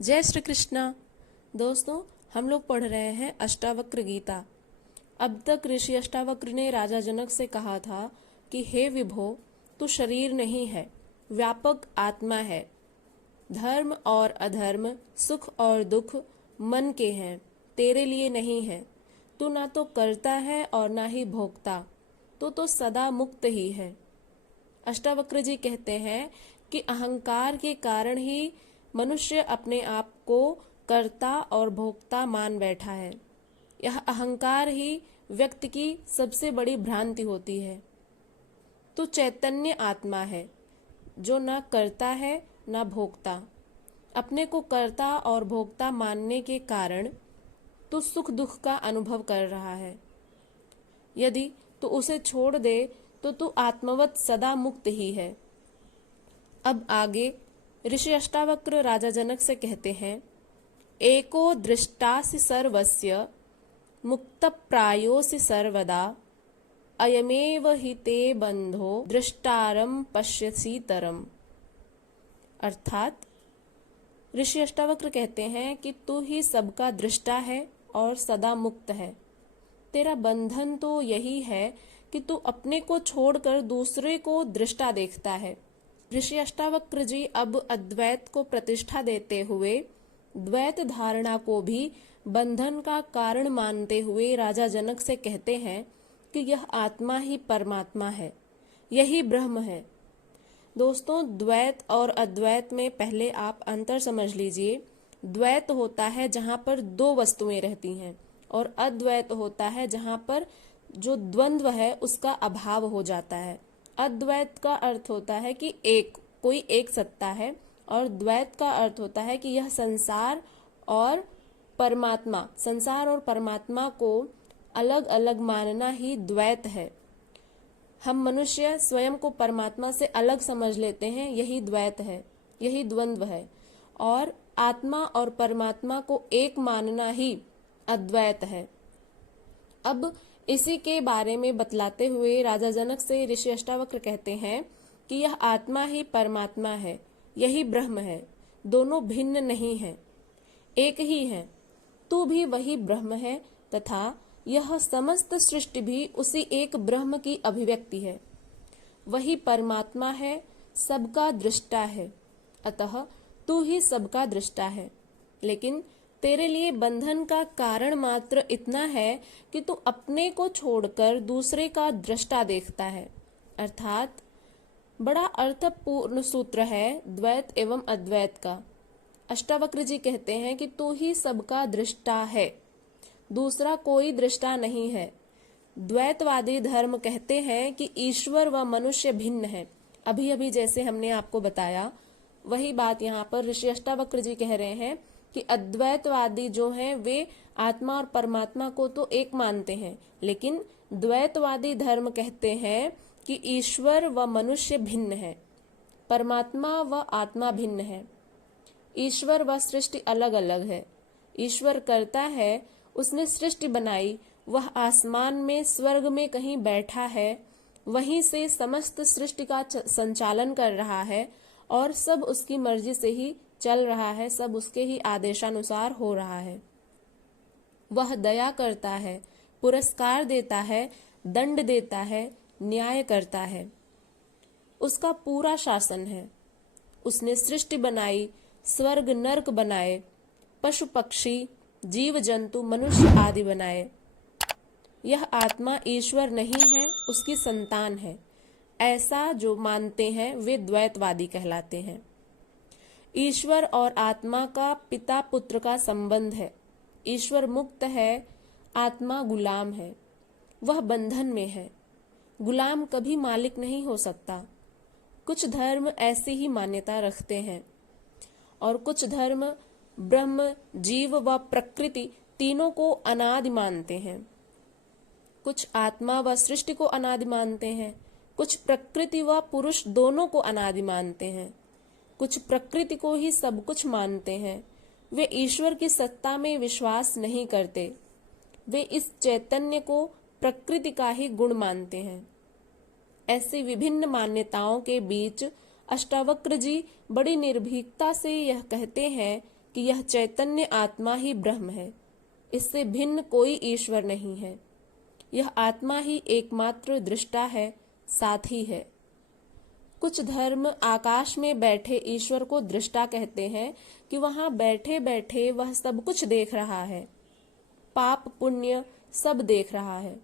जय श्री कृष्णा। दोस्तों, हम लोग पढ़ रहे हैं अष्टावक्र गीता। अब तक ऋषि अष्टावक्र ने राजा जनक से कहा था कि हे विभो, तू शरीर नहीं है, व्यापक आत्मा है। धर्म और अधर्म, सुख और दुख मन के हैं, तेरे लिए नहीं है। तू ना तो करता है और ना ही भोगता, तो सदा मुक्त ही है। अष्टावक्र जी कहते हैं कि अहंकार के कारण ही मनुष्य अपने आप को कर्ता और भोक्ता मान बैठा है। यह अहंकार ही व्यक्ति की सबसे बड़ी भ्रांति होती है। तो चैतन्य आत्मा है जो न करता है न भोगता। अपने को कर्ता और भोक्ता मानने के कारण तू सुख दुख का अनुभव कर रहा है। यदि तू उसे छोड़ दे तो तू आत्मवत सदा मुक्त ही है। अब आगे ऋषि अष्टावक्र राजा जनक से कहते हैं, एको दृष्टासि सर्वस्य मुक्त प्रायोसि सर्वदा अयमेव हि ते बंधो दृष्टारम पश्यसि तरम। अर्थात ऋषि अष्टावक्र कहते हैं कि तू ही सबका दृष्टा है और सदा मुक्त है। तेरा बंधन तो यही है कि तू अपने को छोड़कर दूसरे को दृष्टा देखता है। ऋषि अष्टावक्र जी अब अद्वैत को प्रतिष्ठा देते हुए द्वैत धारणा को भी बंधन का कारण मानते हुए राजा जनक से कहते हैं कि यह आत्मा ही परमात्मा है, यही ब्रह्म है। दोस्तों, द्वैत और अद्वैत में पहले आप अंतर समझ लीजिए। द्वैत होता है जहां पर दो वस्तुएं रहती हैं और अद्वैत होता है जहां पर जो द्वंद्व है उसका अभाव हो जाता है। अद्वैत का अर्थ होता है कि कोई एक सत्ता है और द्वैत का अर्थ होता है कि यह संसार और परमात्मा को अलग अलग मानना ही द्वैत है। हम मनुष्य स्वयं को परमात्मा से अलग समझ लेते हैं, यही द्वैत है, यही द्वंद्व है। और आत्मा और परमात्मा को एक मानना ही अद्वैत है। अब इसी के बारे में बतलाते हुए राजा जनक से ऋषि अष्टावक्र कहते हैं कि यह आत्मा ही परमात्मा है, यही ब्रह्म है, दोनों भिन्न नहीं हैं, एक ही है। तू भी वही ब्रह्म है तथा यह समस्त सृष्टि भी उसी एक ब्रह्म की अभिव्यक्ति है। वही परमात्मा है, सबका दृष्टा है, अतः तू ही सबका दृष्टा है। लेकिन तेरे लिए बंधन का कारण मात्र इतना है कि तू अपने को छोड़कर दूसरे का दृष्टा देखता है। अर्थात बड़ा अर्थपूर्ण सूत्र है द्वैत एवं अद्वैत का। अष्टावक्र जी कहते हैं कि तू ही सबका दृष्टा है, दूसरा कोई दृष्टा नहीं है। द्वैतवादी धर्म कहते हैं कि ईश्वर व मनुष्य भिन्न है। अभी अभी जैसे हमने आपको बताया वही बात यहाँ पर ऋषि अष्टावक्र जी कह रहे हैं कि अद्वैतवादी जो हैं वे आत्मा और परमात्मा को तो एक मानते हैं, लेकिन द्वैतवादी धर्म कहते हैं कि ईश्वर व मनुष्य भिन्न है, परमात्मा व आत्मा भिन्न है। ईश्वर व सृष्टि अलग अलग है। ईश्वर करता है, उसने सृष्टि बनाई, वह आसमान में स्वर्ग में कहीं बैठा है, वहीं से समस्त सृष्टि का संचालन कर रहा है और सब उसकी मर्जी से ही चल रहा है, सब उसके ही आदेशानुसार हो रहा है। वह दया करता है, पुरस्कार देता है, दंड देता है, न्याय करता है। उसका पूरा शासन है। उसने सृष्टि बनाई, स्वर्ग नरक बनाए, पशु पक्षी जीव जंतु मनुष्य आदि बनाए। यह आत्मा ईश्वर नहीं है, उसकी संतान है। ऐसा जो मानते हैं वे द्वैतवादी कहलाते हैं। ईश्वर और आत्मा का पिता पुत्र का संबंध है। ईश्वर मुक्त है, आत्मा गुलाम है, वह बंधन में है। गुलाम कभी मालिक नहीं हो सकता। कुछ धर्म ऐसी ही मान्यता रखते हैं और कुछ धर्म ब्रह्म, जीव व प्रकृति तीनों को अनादि मानते हैं। कुछ आत्मा व सृष्टि को अनादि मानते हैं, कुछ प्रकृति व पुरुष दोनों को अनादि मानते हैं, कुछ प्रकृति को ही सब कुछ मानते हैं। वे ईश्वर की सत्ता में विश्वास नहीं करते। वे इस चैतन्य को प्रकृति का ही गुण मानते हैं। ऐसी विभिन्न मान्यताओं के बीच अष्टावक्र जी बड़ी निर्भीकता से यह कहते हैं कि यह चैतन्य आत्मा ही ब्रह्म है, इससे भिन्न कोई ईश्वर नहीं है। यह आत्मा ही एकमात्र दृष्टा है, साथी है। कुछ धर्म आकाश में बैठे ईश्वर को दृष्टा कहते हैं कि वहां बैठे बैठे वह सब कुछ देख रहा है, पाप पुण्य सब देख रहा है।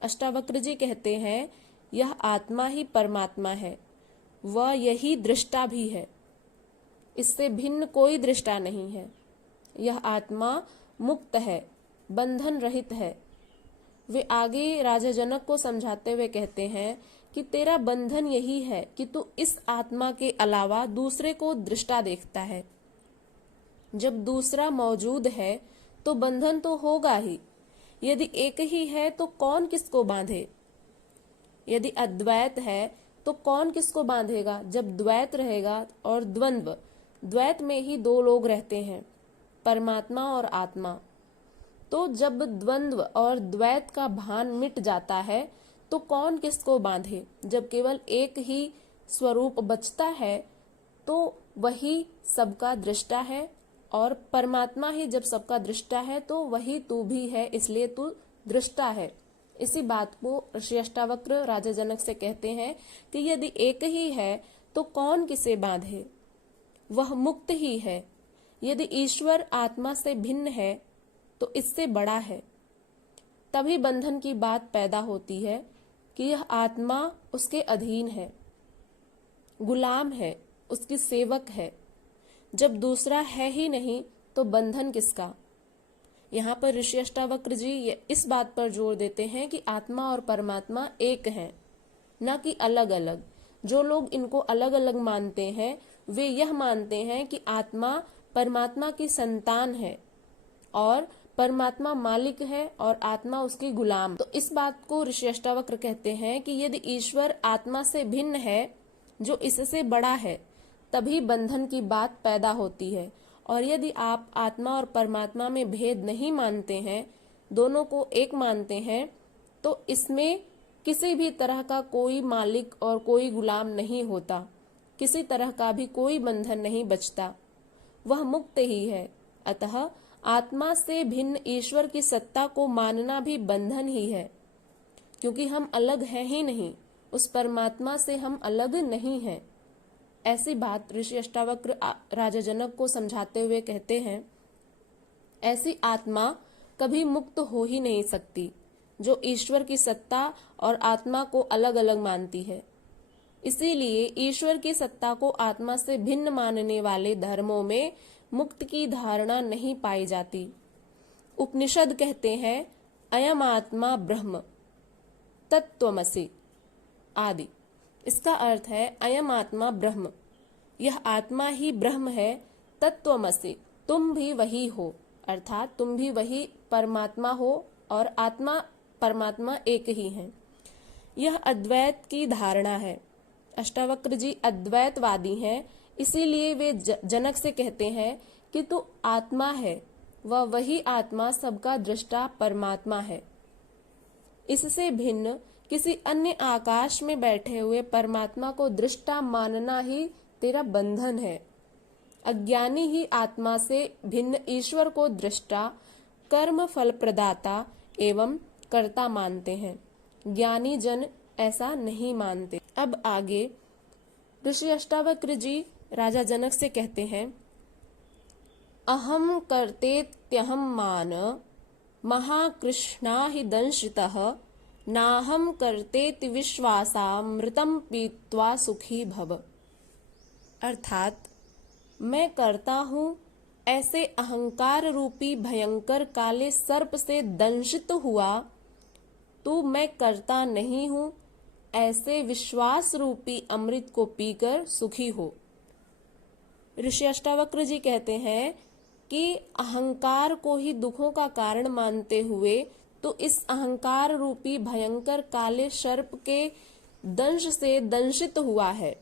अष्टावक्र जी कहते हैं यह आत्मा ही परमात्मा है, वह यही दृष्टा भी है, इससे भिन्न कोई दृष्टा नहीं है। यह आत्मा मुक्त है, बंधन रहित है। वे आगे राजा जनक को समझाते हुए कहते हैं कि तेरा बंधन यही है कि तू इस आत्मा के अलावा दूसरे को दृष्टा देखता है। जब दूसरा मौजूद है तो बंधन तो होगा ही। यदि एक ही है तो कौन किसको बांधे? यदि अद्वैत है तो कौन किसको बांधेगा? जब द्वैत रहेगा और द्वंद्व, द्वैत में ही दो लोग रहते हैं, परमात्मा और आत्मा। तो जब द्वंद्व और द्वैत का भान मिट जाता है तो कौन किसको बांधे? जब केवल एक ही स्वरूप बचता है तो वही सबका दृष्टा है, और परमात्मा ही जब सबका दृष्टा है तो वही तू भी है, इसलिए तू दृष्टा है। इसी बात को ऋषि अष्टावक्र राजा जनक से कहते हैं कि यदि एक ही है तो कौन किसे बांधे? वह मुक्त ही है। यदि ईश्वर आत्मा से भिन्न है तो इससे बड़ा है। तभी बंधन की बात पैदा होती है कि यह आत्मा उसके अधीन है, गुलाम है, उसकी सेवक है। जब दूसरा है ही नहीं तो बंधन किसका? यहाँ पर ऋषि अष्टावक्र जी इस बात पर जोर देते हैं कि आत्मा और परमात्मा एक हैं, न कि अलग अलग। जो लोग इनको अलग अलग मानते हैं वे यह मानते हैं कि आत्मा परमात्मा की संतान है और परमात्मा मालिक है और आत्मा उसकी गुलाम। तो इस बात को ऋषि अष्टावक्र कहते हैं कि यदि ईश्वर आत्मा से भिन्न है, जो इससे बड़ा है, तभी बंधन की बात पैदा होती है। और यदि आप आत्मा और परमात्मा में भेद नहीं मानते हैं, दोनों को एक मानते हैं, तो इसमें किसी भी तरह का कोई मालिक और कोई गुलाम नहीं होता, किसी तरह का भी कोई बंधन नहीं बचता, वह मुक्त ही है। अतः आत्मा से भिन्न ईश्वर की सत्ता को मानना भी बंधन ही है, क्योंकि हम अलग हैं ही नहीं, उस परमात्मा से हम अलग नहीं हैं। ऐसी बात ऋषि अष्टावक्र राजा जनक को समझाते हुए कहते हैं, ऐसी आत्मा कभी मुक्त हो ही नहीं सकती जो ईश्वर की सत्ता और आत्मा को अलग अलग मानती है। इसीलिए ईश्वर की सत्ता को आत्मा से भिन्न मानने वाले धर्मों में मुक्त की धारणा नहीं पाई जाती। उपनिषद कहते हैं अयम आत्मा ब्रह्म तत्त्वमसि आदि। इसका अर्थ है अयम आत्मा ब्रह्म, यह आत्मा ही ब्रह्म है, तत्त्वमसि तुम भी वही हो, अर्थात तुम भी वही परमात्मा हो और आत्मा परमात्मा एक ही है। यह अद्वैत की धारणा है। अष्टावक्र जी अद्वैतवादी हैं, इसीलिए वे जनक से कहते हैं कि तू आत्मा है, वह वही आत्मा सबका दृष्टा परमात्मा है। इससे भिन्न किसी अन्य आकाश में बैठे हुए परमात्मा को दृष्टा मानना ही तेरा बंधन है। अज्ञानी ही आत्मा से भिन्न ईश्वर को दृष्टा, कर्म फल प्रदाता एवं कर्ता मानते हैं। ज्ञानी जन ऐसा नहीं मानते। अब आगे ऋषि अष्टावक्र जी राजा जनक से कहते हैं, अहम कर्तेत्यहम मान महाकृष्णा हि दंशितः नाहम कर्तेति विश्वासामृतम पीत्वा सुखी भव। अर्थात मैं करता हूँ ऐसे अहंकार रूपी भयंकर काले सर्प से दंशित हुआ, तू मैं करता नहीं हूँ ऐसे विश्वास रूपी अमृत को पीकर सुखी हो। ऋषि अष्टावक्र जी कहते हैं कि अहंकार को ही दुखों का कारण मानते हुए तो इस अहंकार रूपी भयंकर काले सर्प के दंश से दंशित हुआ है,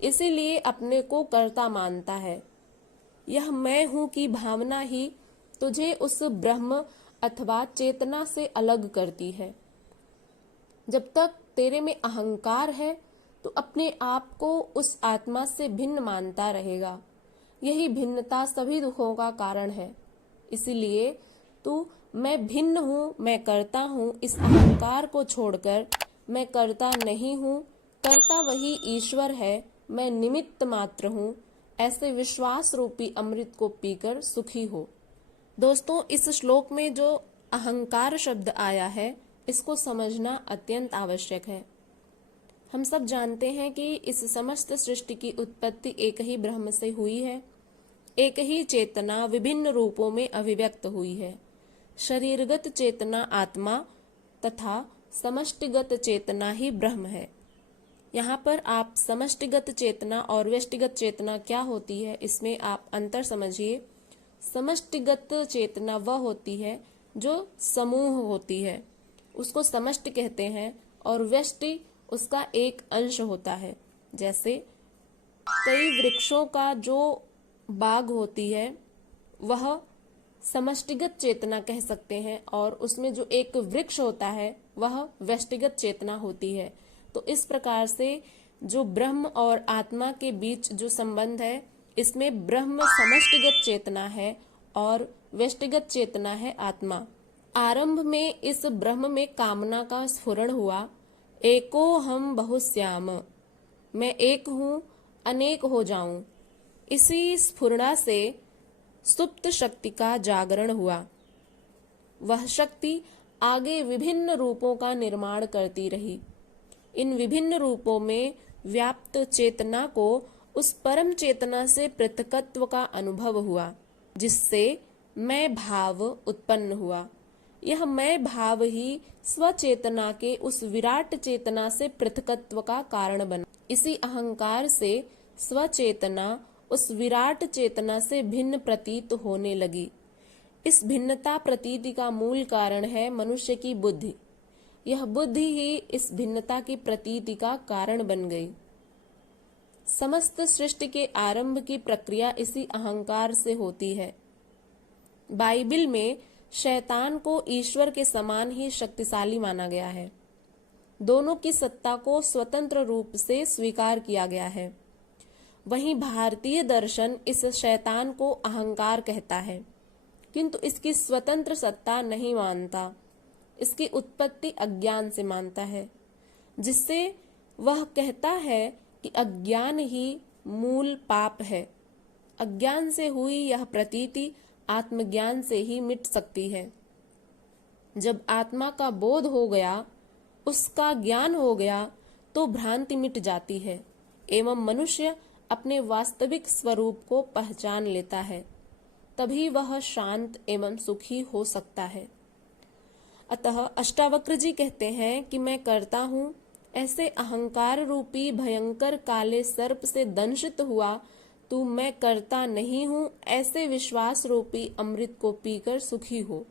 इसीलिए अपने को कर्ता मानता है। यह मैं हूं की भावना ही तुझे उस ब्रह्म अथवा चेतना से अलग करती है। जब तक तेरे में अहंकार है तो अपने आप को उस आत्मा से भिन्न मानता रहेगा। यही भिन्नता सभी दुखों का कारण है। इसीलिए तू मैं भिन्न हूँ, मैं करता हूँ, इस अहंकार को छोड़कर मैं करता नहीं हूँ, करता वही ईश्वर है, मैं निमित्त मात्र हूँ, ऐसे विश्वास रूपी अमृत को पीकर सुखी हो। दोस्तों, इस श्लोक में जो अहंकार शब्द आया है, इसको समझना अत्यंत आवश्यक है। हम सब जानते हैं कि इस समस्त सृष्टि की उत्पत्ति एक ही ब्रह्म से हुई है। एक ही चेतना विभिन्न रूपों में अभिव्यक्त हुई है। शरीरगत चेतना आत्मा तथा समष्टिगत चेतना ही ब्रह्म है। यहाँ पर आप समष्टिगत चेतना और व्यष्टिगत चेतना क्या होती है, इसमें आप अंतर समझिए। समष्टिगत चेतना वह होती है जो समूह होती है, उसको समष्टि कहते हैं, और व्यष्टि उसका एक अंश होता है। जैसे कई वृक्षों का जो बाग होती है वह समष्टिगत चेतना कह सकते हैं, और उसमें जो एक वृक्ष होता है वह व्यष्टिगत चेतना होती है। तो इस प्रकार से जो ब्रह्म और आत्मा के बीच जो संबंध है, इसमें ब्रह्म समष्टिगत चेतना है और व्यष्टिगत चेतना है आत्मा। आरंभ में इस ब्रह्म में कामना का स्फुरण हुआ, एको हम बहुश्याम, मैं एक हूँ अनेक हो जाऊं। इसी स्फुरणा से सुप्त शक्ति का जागरण हुआ। वह शक्ति आगे विभिन्न रूपों का निर्माण करती रही। इन विभिन्न रूपों में व्याप्त चेतना को उस परम चेतना से पृथकत्व का अनुभव हुआ, जिससे मैं भाव उत्पन्न हुआ। यह मैं भाव ही स्वचेतना के उस विराट चेतना से पृथकत्व का कारण बना। इसी अहंकार से स्वचेतना उस विराट चेतना से भिन्न प्रतीत होने लगी। इस भिन्नता प्रतीति का मूल कारण है मनुष्य की बुद्धि। यह बुद्धि ही इस भिन्नता की प्रतीति का कारण बन गई। समस्त सृष्टि के आरंभ की प्रक्रिया इसी अहंकार से होती है। बाइबिल में शैतान को ईश्वर के समान ही शक्तिशाली माना गया है। दोनों की सत्ता को स्वतंत्र रूप से स्वीकार किया गया है। वहीं भारतीय दर्शन इस शैतान को अहंकार कहता है, किंतु इसकी स्वतंत्र सत्ता नहीं मानता। इसकी उत्पत्ति अज्ञान से मानता है, जिससे वह कहता है कि अज्ञान ही मूल पाप है। अज्ञान से हुई यह प्रतीति आत्मज्ञान से ही मिट सकती है। जब आत्मा का बोध हो गया, उसका ज्ञान हो गया, तो भ्रांति मिट जाती है एवं मनुष्य अपने वास्तविक स्वरूप को पहचान लेता है। तभी वह शांत एवं सुखी हो सकता है। अतः अष्टावक्र जी कहते हैं कि मैं करता हूँ, ऐसे अहंकार रूपी भयंकर काले सर्प से दंशित हुआ तू मैं करता नहीं हूँ, ऐसे विश्वास रूपी अमृत को पीकर सुखी हो।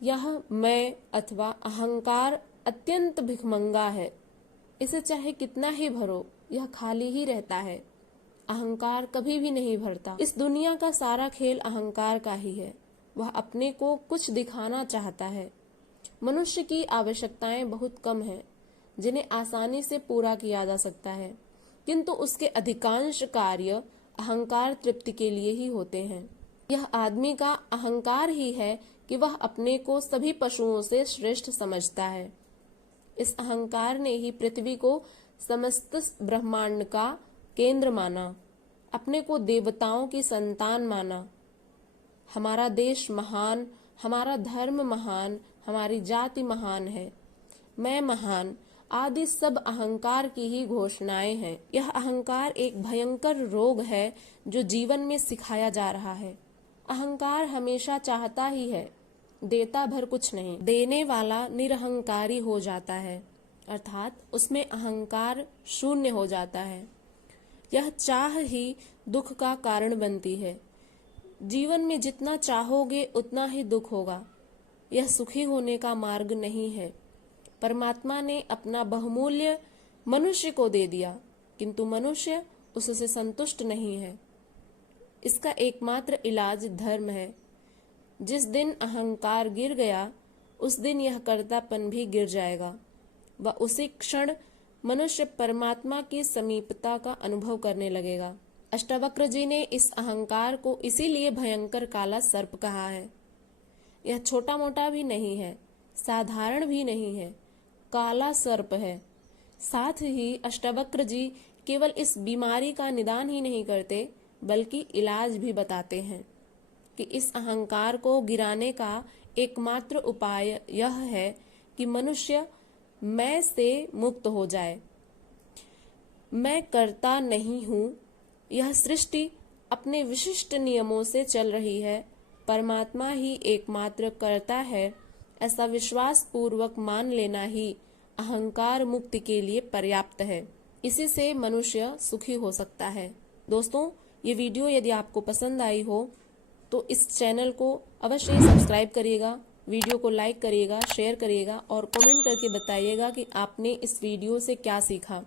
यह मैं अथवा अहंकार अत्यंत भिखमंगा है। इसे चाहे कितना ही भरो, यह खाली ही रहता है। अहंकार कभी भी नहीं भरता। इस दुनिया का सारा खेल अहंकार का ही है। वह अपने को कुछ दिखाना चाहता है। मनुष्य की आवश्यकताएं बहुत कम हैं, जिन्हें आसानी से पूरा किया जा सकता है, किंतु उसके अधिकांश कार्य अहंकार तृप्ति के लिए ही होते हैं। यह आदमी का अहंकार ही है कि वह अपने को सभी पशुओं से श्रेष्ठ समझता है। इस अहंकार ने ही पृथ्वी को समस्त ब्रह्मांड का केंद्र माना, अपने को देवताओं की संतान माना। हमारा देश महान, हमारा धर्म महान, हमारी जाति महान है, मैं महान आदि सब अहंकार की ही घोषणाएं हैं। यह अहंकार एक भयंकर रोग है जो जीवन में सिखाया जा रहा है। अहंकार हमेशा चाहता ही है, देता भर कुछ नहीं। देने वाला निरहंकारी हो जाता है, अर्थात उसमें अहंकार शून्य हो जाता है। यह चाह ही दुख का कारण बनती है। जीवन में जितना चाहोगे उतना ही दुख होगा। यह सुखी होने का मार्ग नहीं है। परमात्मा ने अपना बहुमूल्य मनुष्य को दे दिया, किंतु मनुष्य उससे संतुष्ट नहीं है। इसका एकमात्र इलाज धर्म है। जिस दिन अहंकार गिर गया, उस दिन यह कर्तापन भी गिर जाएगा। वह उसी क्षण मनुष्य परमात्मा की समीपता का अनुभव करने लगेगा। अष्टावक्र जी ने इस अहंकार को इसीलिए भयंकर काला सर्प कहा है। यह छोटा मोटा भी नहीं है, साधारण भी नहीं है, काला सर्प है। साथ ही अष्टावक्र जी केवल इस बीमारी का निदान ही नहीं करते बल्कि इलाज भी बताते हैं कि इस अहंकार को गिराने का एकमात्र उपाय यह है कि मनुष्य मैं से मुक्त हो जाए। मैं करता नहीं हूँ, यह सृष्टि अपने विशिष्ट नियमों से चल रही है, परमात्मा ही एकमात्र करता है, ऐसा विश्वास पूर्वक मान लेना ही अहंकार मुक्ति के लिए पर्याप्त है। इसी से मनुष्य सुखी हो सकता है। दोस्तों, ये वीडियो यदि आपको पसंद आई हो तो इस चैनल को अवश्य ही सब्सक्राइब करिएगा, वीडियो को लाइक करिएगा, शेयर करिएगा और कमेंट करके बताइएगा कि आपने इस वीडियो से क्या सीखा।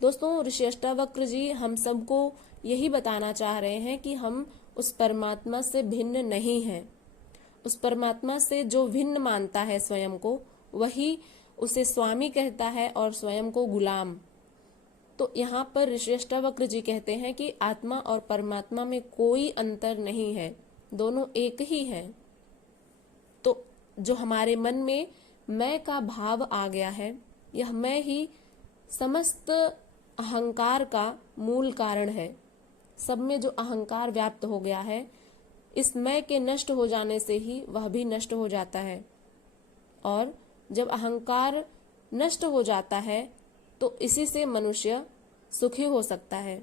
दोस्तों, ऋषि अष्टावक्र जी हम सबको यही बताना चाह रहे हैं कि हम उस परमात्मा से भिन्न नहीं हैं। उस परमात्मा से जो भिन्न मानता है स्वयं को, वही उसे स्वामी कहता है और स्वयं को गुलाम। तो यहाँ पर ऋषि अष्टावक्र जी कहते हैं कि आत्मा और परमात्मा में कोई अंतर नहीं है, दोनों एक ही हैं। तो जो हमारे मन में मैं का भाव आ गया है, यह मैं ही समस्त अहंकार का मूल कारण है। सब में जो अहंकार व्याप्त हो गया है, इस मैं के नष्ट हो जाने से ही वह भी नष्ट हो जाता है। और जब अहंकार नष्ट हो जाता है तो इसी से मनुष्य सुखी हो सकता है,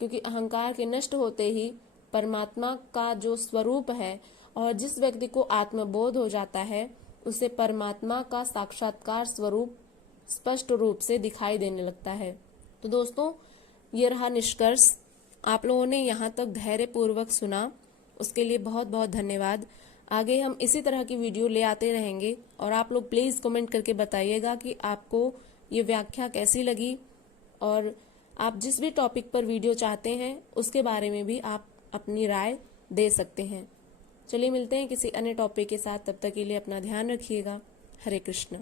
क्योंकि अहंकार के नष्ट होते ही परमात्मा का जो स्वरूप है और जिस व्यक्ति को आत्मबोध हो जाता है उसे परमात्मा का साक्षात्कार स्वरूप स्पष्ट रूप से दिखाई देने लगता है। तो दोस्तों, ये रहा निष्कर्ष। आप लोगों ने यहाँ तक धैर्य पूर्वक सुना, उसके लिए बहुत बहुत धन्यवाद। आगे हम इसी तरह की वीडियो ले आते रहेंगे और आप लोग प्लीज़ कमेंट करके बताइएगा कि आपको ये व्याख्या कैसी लगी और आप जिस भी टॉपिक पर वीडियो चाहते हैं उसके बारे में भी आप अपनी राय दे सकते हैं। चलिए मिलते हैं किसी अन्य टॉपिक के साथ, तब तक के लिए अपना ध्यान रखिएगा। हरे कृष्ण।